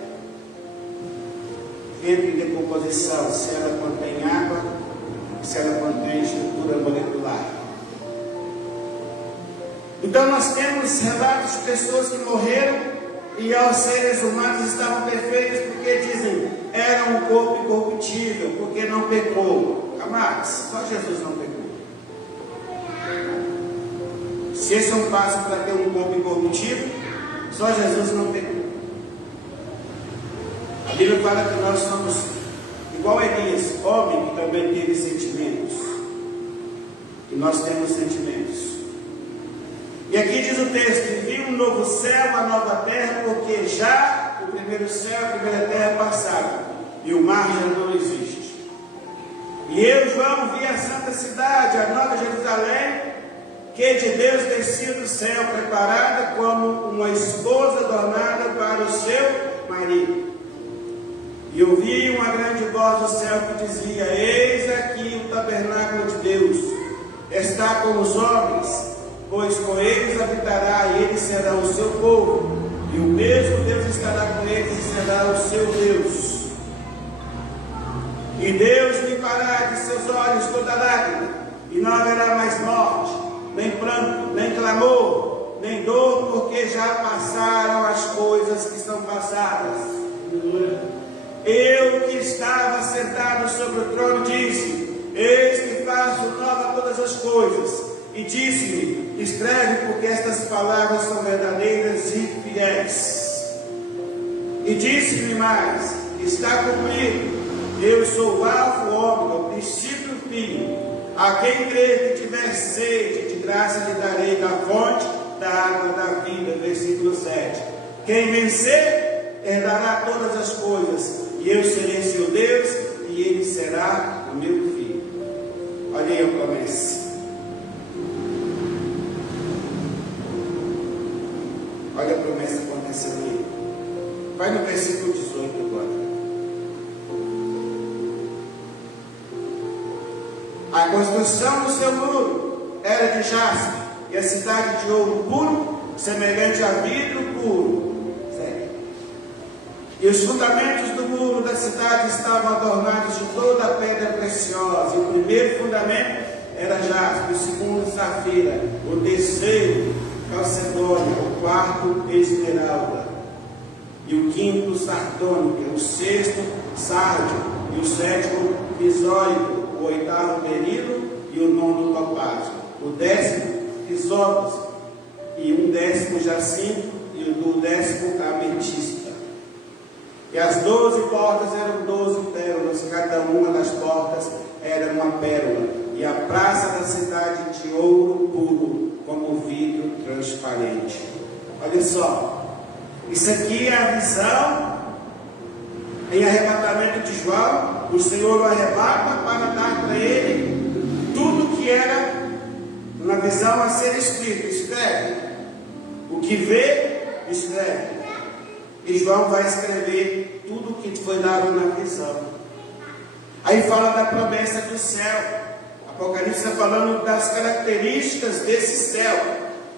entra em decomposição, se ela contém água, se ela contém estrutura molecular. Então nós temos relatos de pessoas que morreram e ao serem exumados estavam perfeitas, porque dizem, era um corpo incorruptível, porque não pecou. Amados, só Jesus não pecou. Se esse é um passo para ter um corpo incorruptível, só Jesus não pecou. A Bíblia fala que nós somos igual a Elias, homem que também teve sentimentos. E nós temos sentimentos. E aqui diz o texto, e vi um novo céu, uma nova terra, porque já o primeiro céu, a primeira terra passaram, e o mar já não existe. E eu, João, vi a santa cidade, a nova Jerusalém, que de Deus descia do céu, preparada como uma esposa adornada para o seu marido. E ouvi uma grande voz do céu que dizia, eis aqui o tabernáculo de Deus, está com os homens, pois com eles habitará, e eles serão o seu povo, e o mesmo Deus estará com eles e será o seu Deus. E Deus limpará de seus olhos toda lágrima, e não haverá mais morte, nem pranto, nem clamor, nem dor, porque já passaram as coisas que são passadas. Eu que estava sentado sobre o trono disse, eis que faço nova todas as coisas. E disse-me, escreve, porque estas palavras são verdadeiras e fiéis. E disse-me mais, está cumprido, eu sou o alfa e o ômega, o princípio e o fim. A quem crer que tiver sede, de graça lhe darei da fonte da água da vida. Versículo 7. Quem vencer, herdará todas as coisas, e eu serei seu Deus, e ele será o meu filho. Olha aí a promessa. Olha a promessa acontecendo aí. Vai no versículo 18 agora. A construção do seu muro era de jaspe, e a cidade de ouro puro, semelhante a vidro puro. E os fundamentos do muro da cidade estavam adornados de toda a pedra preciosa. O primeiro fundamento era jaspe, o segundo safira, o terceiro calcedônia, o quarto esmeralda, e o quinto sardônica, o sexto sárdio, e o sétimo crisólito, o oitavo berilo e o nono topázio, o décimo crisópraso, e um décimo jacinto, e o décimo ametista. E as 12 portas eram 12 pérolas, cada uma das portas era uma pérola, e a praça da cidade de ouro puro, como vidro transparente. Olha só, isso aqui é a visão em arrebatamento de João. O Senhor o arrebata para dar para ele tudo que era na visão a ser escrito. Escreve. O que vê, escreve. E João vai escrever tudo o que foi dado na visão. Aí fala da promessa do céu. Apocalipse está falando das características desse céu.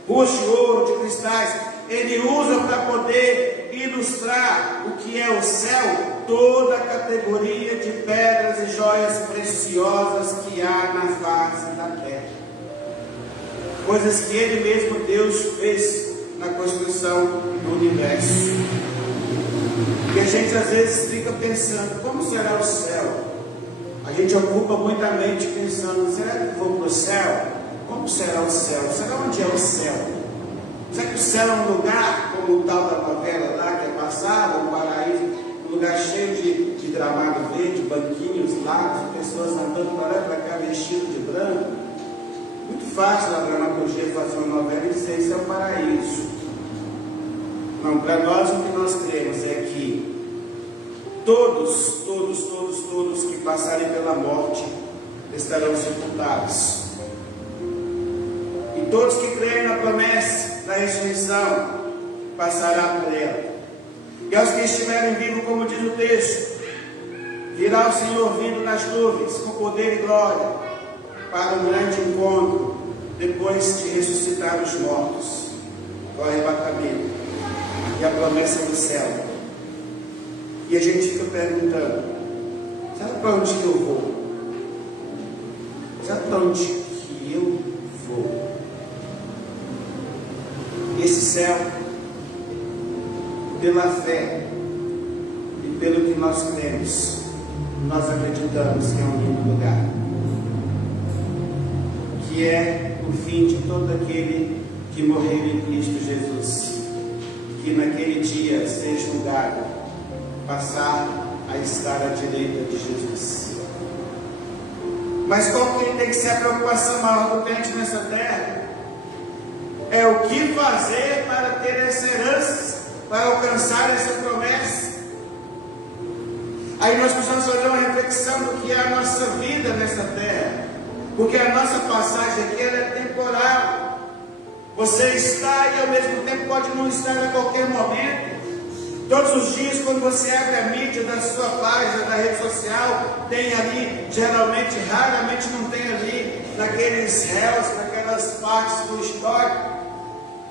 Ruas de ouro, de cristais. Ele usa para poder ilustrar o que é o céu, toda a categoria de pedras e joias preciosas que há na face da terra. Coisas que Ele mesmo, Deus, fez na construção do universo. E a gente às vezes fica pensando, como será o céu? A gente ocupa muita mente pensando, será que vou para o céu? Como será o céu? Será onde é o céu? Será que o céu é um lugar, como o tal da novela lá, que é passada, um paraíso, um lugar cheio de gramado verde, banquinhos, lagos, pessoas andando para lá e para cá vestidas de branco? Muito fácil na dramaturgia fazer uma novela e dizer, isso é um paraíso. Não, para nós o que nós cremos é que todos que passarem pela morte estarão sepultados. E todos que creem na promessa da ressurreição passará por ela. E aos que estiverem vivos, como diz o texto, virá o Senhor vindo nas nuvens com poder e glória para um grande encontro, depois de ressuscitar os mortos, o arrebatamento e a promessa do céu. E a gente fica perguntando, sabe para onde que eu vou? Sabe para onde que eu vou? Esse céu, pela fé e pelo que nós cremos, nós acreditamos que é um lindo lugar, que é o fim de todo aquele que morreu em Cristo Jesus, que naquele dia seja julgado, passar a estar à direita de Jesus. Mas qual que tem que ser a preocupação maior do crente nessa terra? É o que fazer para ter essa herança, para alcançar essa promessa. Aí nós precisamos fazer uma reflexão do que é a nossa vida nessa terra, porque a nossa passagem aqui ela é temporal. Você está e ao mesmo tempo pode não estar a qualquer momento. Todos os dias, quando você abre a mídia da sua página, da rede social, tem ali, geralmente, raramente não tem ali, naqueles réus, naquelas partes do histórico,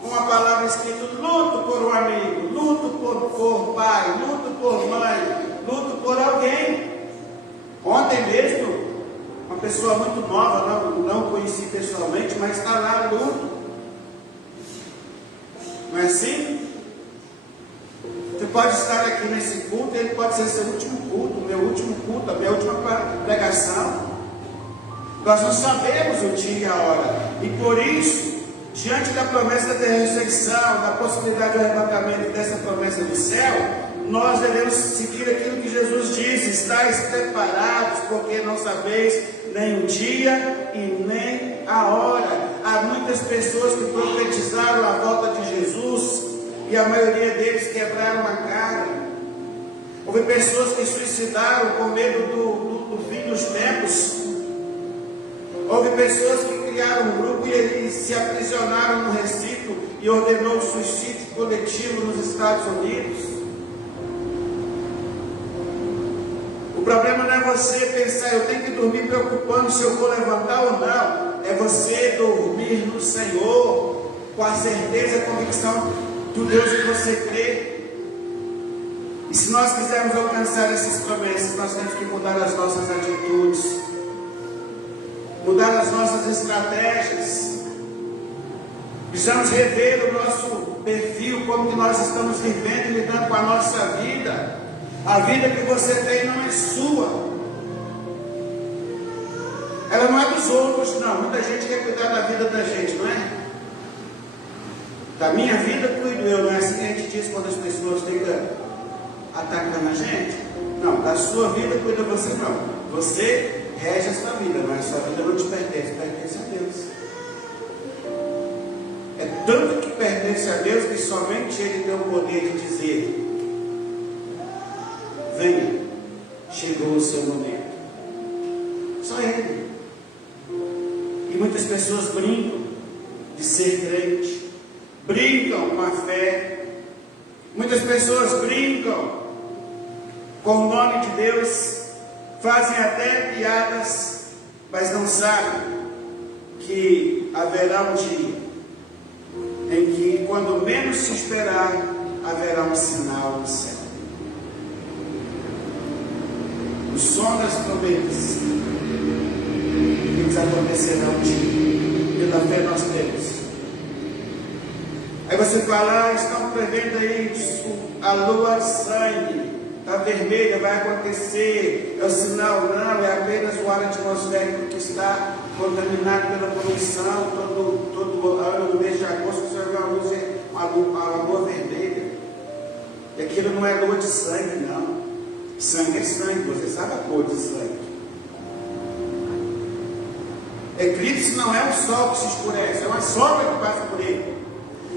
uma palavra escrita: luto por um amigo, luto por pai, luto por mãe, luto por alguém. Ontem mesmo, uma pessoa muito nova, não conheci pessoalmente, mas está lá luto. Não é assim? Você pode estar aqui nesse culto, ele pode ser seu último culto, meu último culto, a minha última pregação. Nós não sabemos o dia e a hora, e por isso, diante da promessa da ressurreição, da possibilidade do arrebatamento e dessa promessa do céu, nós devemos seguir aquilo que Jesus diz: estáis preparados, porque não sabeis nem o dia e nem a hora. Há muitas pessoas que profetizaram a volta de Jesus e a maioria deles quebraram a cara. Houve pessoas que suicidaram com medo do no fim dos tempos, houve pessoas que criaram um grupo e eles se aprisionaram no Recife e ordenou o suicídio coletivo nos Estados Unidos. O problema não é você pensar, eu tenho que dormir preocupando se eu vou levantar ou não. É você dormir no Senhor, com a certeza e a convicção do Deus que você crê. E se nós quisermos alcançar essas promessas, nós temos que mudar as nossas atitudes, mudar as nossas estratégias. Precisamos rever o nosso perfil, como que nós estamos vivendo e lidando com a nossa vida. A vida que você tem não é sua. Ela não é dos outros, não. Muita gente quer cuidar da vida da gente, não é? Da minha vida cuido eu, não é assim que a gente diz quando as pessoas ficam atacando a gente? Não, da sua vida cuida você não. Você rege a sua vida, mas a sua vida não te pertence, pertence a Deus. É tanto que pertence a Deus que somente Ele tem o poder de dizer: venha, chegou o seu momento. Só Ele. E muitas pessoas brincam de ser crente, brincam com a fé. Muitas pessoas brincam com o nome de Deus, fazem até piadas, mas não sabem que haverá um dia em que, quando menos se esperar, haverá um sinal no céu. O som das trombetas, eles acontecerão um dia. Pela fé nós temos. Aí você fala, estão prevendo aí a lua de sangue, está vermelha, vai acontecer, é o sinal. Não, é apenas o ar atmosférico que está contaminado pela poluição. Todo ano, no mês de agosto, você vai ver uma lua vermelha. E aquilo não é lua de sangue, não. Sangue é sangue, você sabe a cor de sangue. Eclipse não é um sol que se escurece, é uma sombra que passa por ele.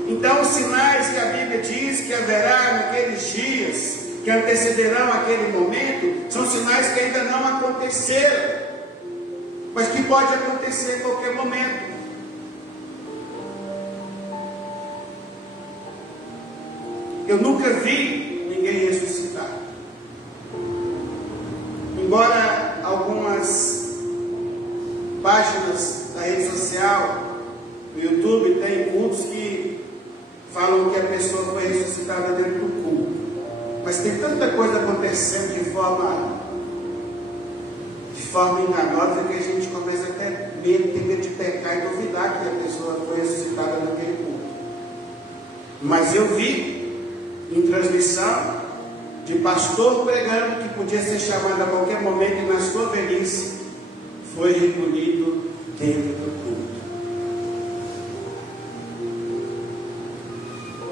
Então, os sinais que a Bíblia diz que haverá naqueles dias, que antecederão aquele momento, são sinais que ainda não aconteceram, mas que pode acontecer em qualquer momento. Eu nunca vi ninguém ressuscitar. Embora algumas páginas da rede social, no YouTube, tem cultos que falam que a pessoa foi ressuscitada dentro do culto. Mas tem tanta coisa acontecendo de forma enganosa que a gente começa até ter medo de pecar e duvidar que a pessoa foi ressuscitada naquele culto. Mas eu vi em transmissão de pastor pregando que podia ser chamado a qualquer momento e na sua velhice foi recolhido dentro do culto.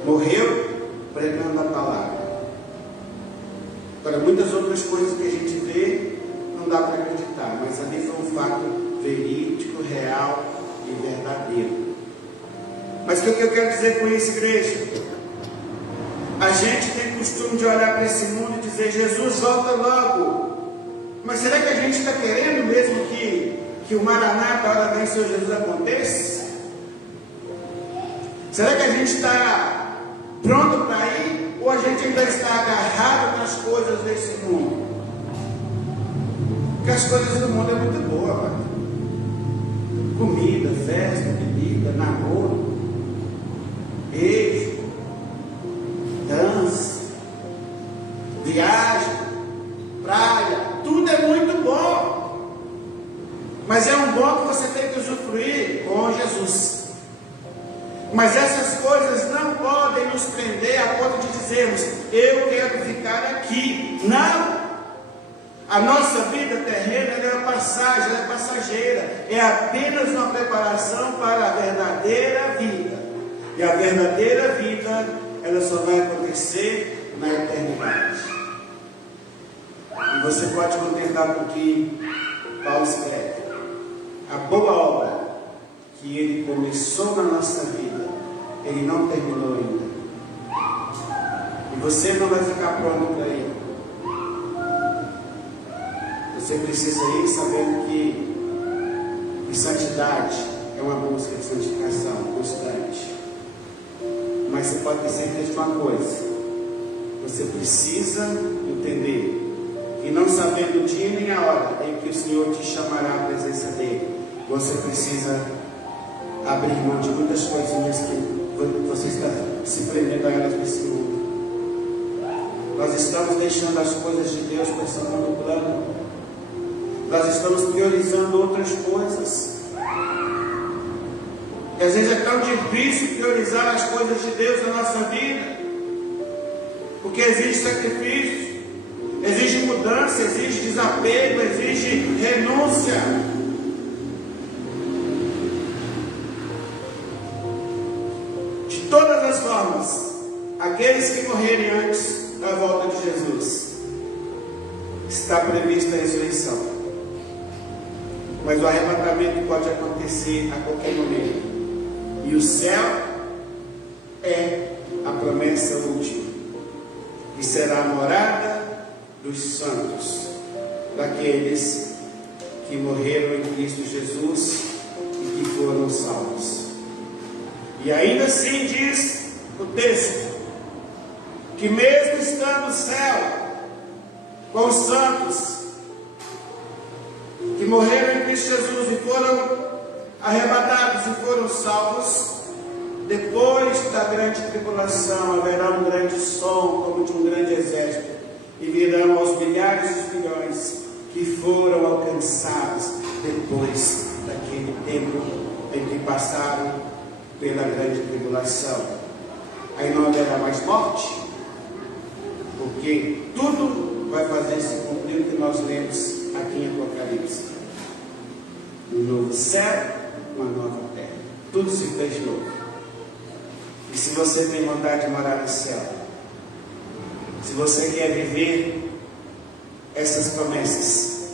Morreu pregando a palavra. Agora, muitas outras coisas que a gente vê não dá para acreditar, mas ali foi um fato verídico, real e verdadeiro. Mas o que eu quero dizer com isso, igreja? A gente tem costume de olhar para esse mundo e dizer: Jesus, volta logo. Mas será que a gente está querendo mesmo que o Maranata, a hora vem, Senhor Jesus, aconteça? Será que a gente está pronto para ir? Ou a gente ainda está agarrado nas coisas desse mundo? Porque as coisas do mundo é muito boa, mano. Comida, festa, bebida, namoro, beijo, dança, viagem, praia, tudo é muito bom. Mas é um bom que você tem que usufruir com Jesus. Mas essas coisas não podem nos prender a ponto de dizermos: eu quero ficar aqui. Não! A nossa vida terrena é uma passagem, ela é passageira. É apenas uma preparação para a verdadeira vida. E a verdadeira vida, ela só vai acontecer na eternidade. E você pode contemplar com o que Paulo escreve: a boa obra que ele começou na nossa vida, ele não terminou ainda. E você não vai ficar pronto para ele. Você precisa ir sabendo que santidade é uma busca de santificação constante. Mas você pode ter certeza de uma coisa: você precisa entender que, não sabendo o dia nem a hora em que o Senhor te chamará à presença dele, você precisa abrir mão de muitas coisinhas que você está se prendendo a elas nesse mundo. Nós estamos deixando as coisas de Deus para esse segundo plano. Nós estamos priorizando outras coisas. E às vezes é tão difícil priorizar as coisas de Deus na nossa vida, porque exige sacrifício, exige mudança, exige desapego, exige renúncia. De todas as formas, aqueles que morrerem antes da volta de Jesus, está prevista a ressurreição. Mas o arrebatamento pode acontecer a qualquer momento. E o céu é a promessa última, que será a morada dos santos, daqueles que morreram em Cristo Jesus e que foram salvos. E ainda assim diz o texto, que mesmo estando no céu com os santos que morreram em Cristo Jesus e foram arrebatados e foram salvos, depois da grande tribulação haverá um grande som como de um grande exército, e virão aos milhares e milhões que foram alcançados depois daquele tempo em que passaram pela grande tribulação. Aí não haverá mais morte, porque tudo vai fazer se cumprir o que nós lemos aqui em Apocalipse: um novo céu, uma nova terra. Tudo se fez novo. E se você tem vontade de morar no céu, se você quer viver essas promessas,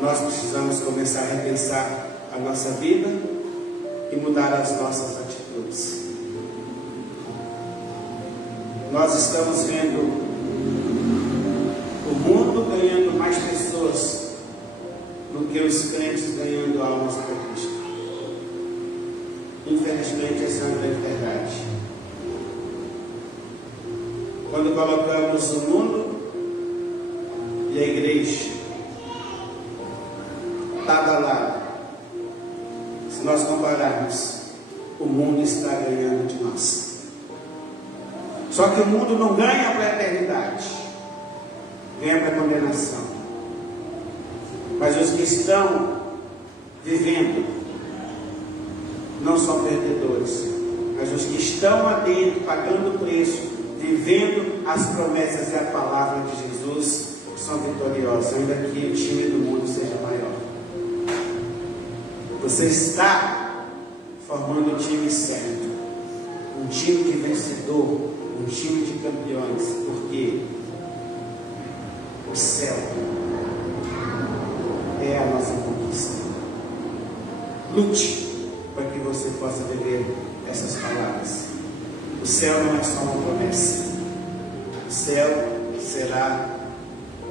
nós precisamos começar a repensar a nossa vida e mudar as nossas atitudes. Nós estamos vendo o mundo ganhando mais pessoas do que os crentes ganhando almas para Cristo. Infelizmente, essa é uma grande verdade. Quando colocamos o mundo e a igreja lado a lado, se nós compararmos, o mundo está ganhando de nós. Só que o mundo não ganha para a eternidade, ganha para a condenação. Mas os que estão vivendo não são perdedores, mas os que estão lá dentro, pagando o preço, vivendo as promessas e a palavra de Jesus, são vitoriosos, ainda que o time do mundo seja maior. Você está formando o time certo, um time de vencedor, um time de campeões, porque o céu é a nossa conquista. Lute para que você possa viver essas palavras. O céu não é só uma promessa. O céu será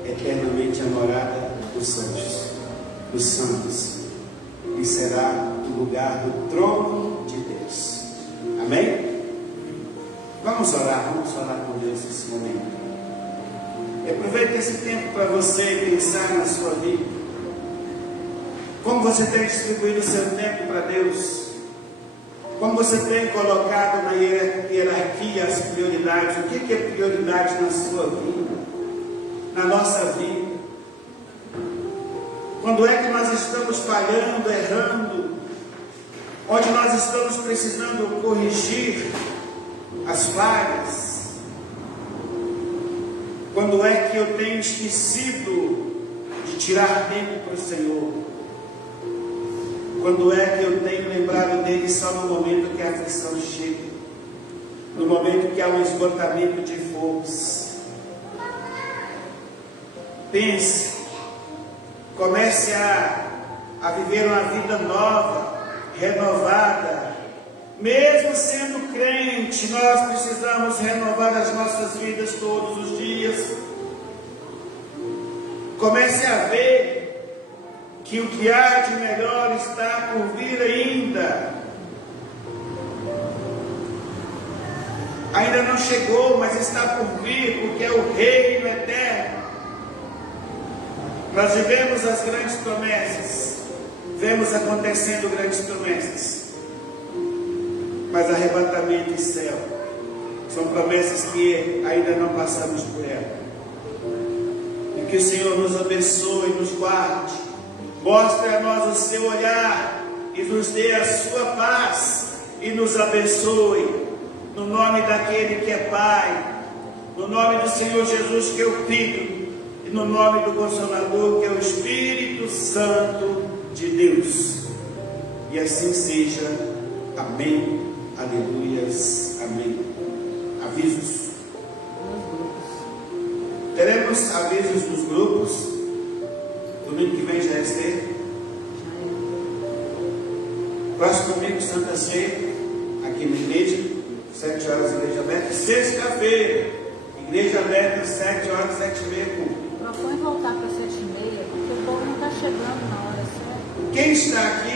eternamente a morada dos santos, e será o lugar do trono de Deus. Amém? Vamos orar com Deus nesse momento. Aproveite esse tempo para você pensar na sua vida. Como você tem distribuído o seu tempo para Deus? Como você tem colocado na hierarquia as prioridades? O que é prioridade na sua vida? Na nossa vida? Quando é que nós estamos falhando, errando? Onde nós estamos precisando corrigir as falhas? Quando é que eu tenho esquecido de tirar tempo para o Senhor? Quando é que eu tenho lembrado dele só no momento que a aflição chega? No momento que há um esgotamento de forças? Pense, comece a viver uma vida nova, renovada. Mesmo sendo crente, nós precisamos renovar as nossas vidas todos os dias. Comece a ver que o que há de melhor está por vir ainda. Ainda não chegou, mas está por vir, porque é o reino eterno. Nós vivemos as grandes promessas, vemos acontecendo grandes promessas, mas arrebatamento e céu são promessas que ainda não passamos por ela. E que o Senhor nos abençoe, nos guarde, mostre a nós o seu olhar e nos dê a sua paz e nos abençoe. No nome daquele que é Pai, no nome do Senhor Jesus que é o Filho, e no nome do Consolador que é o Espírito Santo de Deus. E assim seja. Amém. Aleluias. Amém. Avisos. Teremos avisos nos grupos. Domingo que vem já é próximo domingo, Santa Ceia, aqui na igreja. 7 horas, igreja aberta. Sexta-feira, igreja aberta, 7 horas, 7h30. Propõe voltar para 7h30, porque o povo não está chegando na hora certa. Quem está aqui